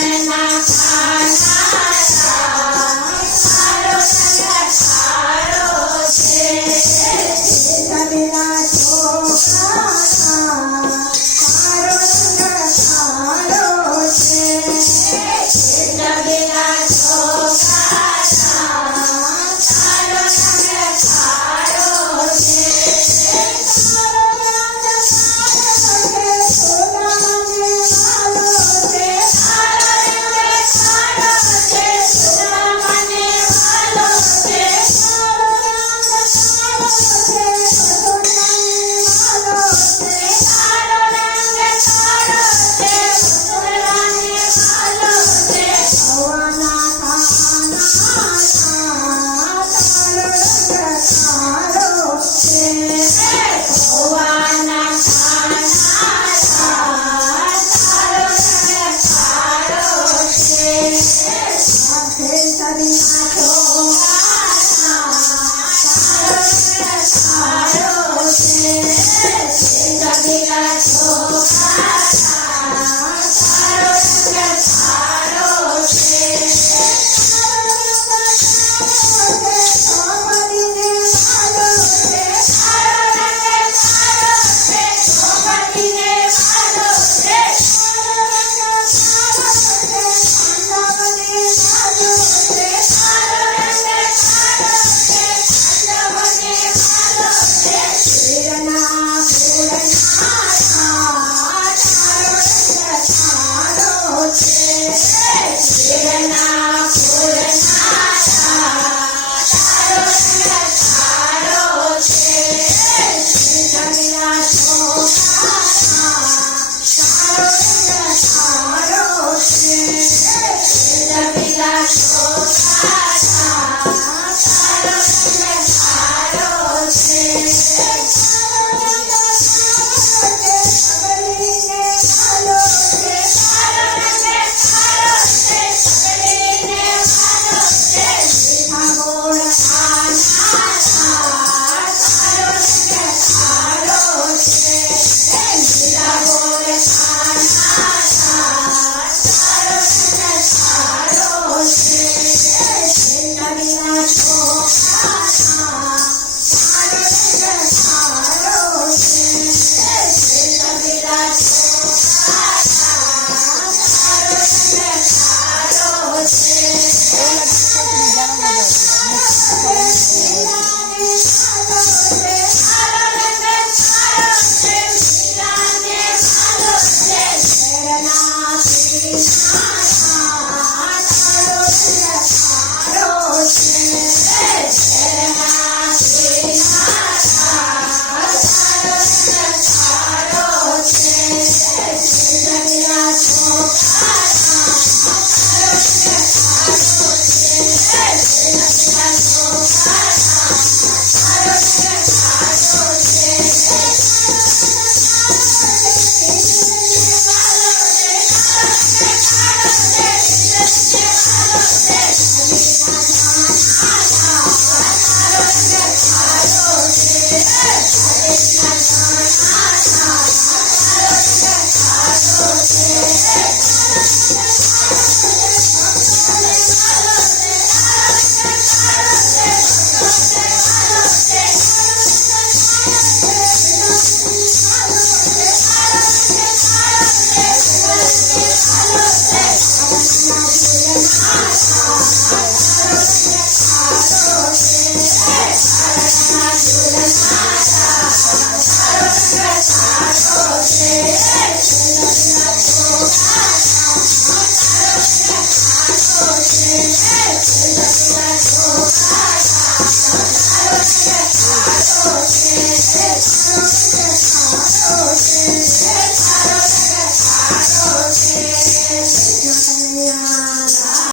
गारा Thank you. much.